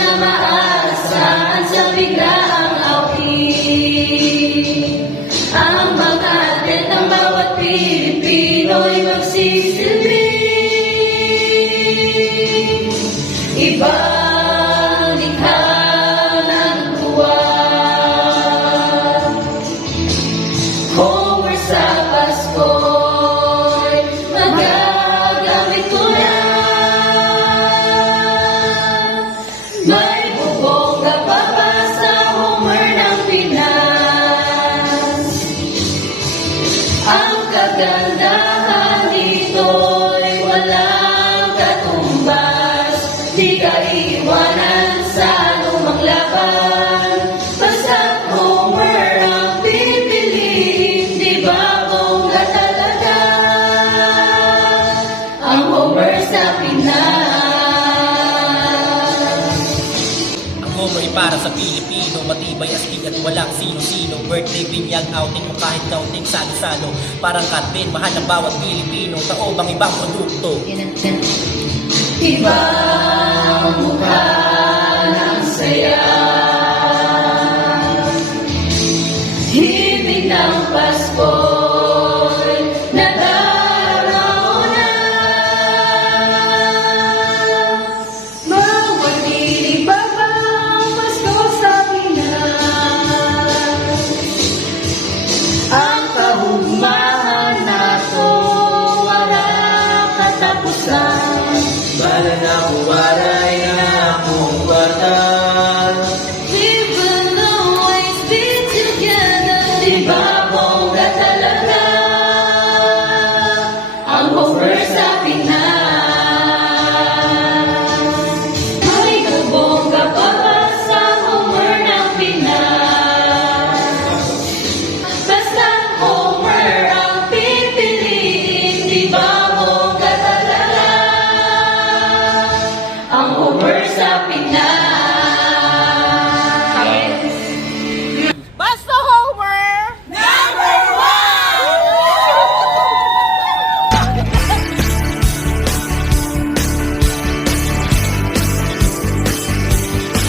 na maaasahan sa biglaang awit. Ang mga atin ng bawat Pilipino'y magsisilbi. Ibang likha ng tuwa. Homer sa Pasko'y magagamit ko na. May bubong na pa ba sa Homer ng Pinas? Ang kagandahan dito'y walang katumbas. Di ka iwanan sa lumang laban. Basta't Homer ang pipiliin. Di ba bongga talaga ang Homer sa Pinas? Ang Homer ay para sa Pilipino, matibay astig at walang sino-sino. Birthday, binyag, outing o kahit kauting salo-salo. Parang Katbin, mahal ng bawat Pilipino. Taobang ibang produkto. Ibang mukha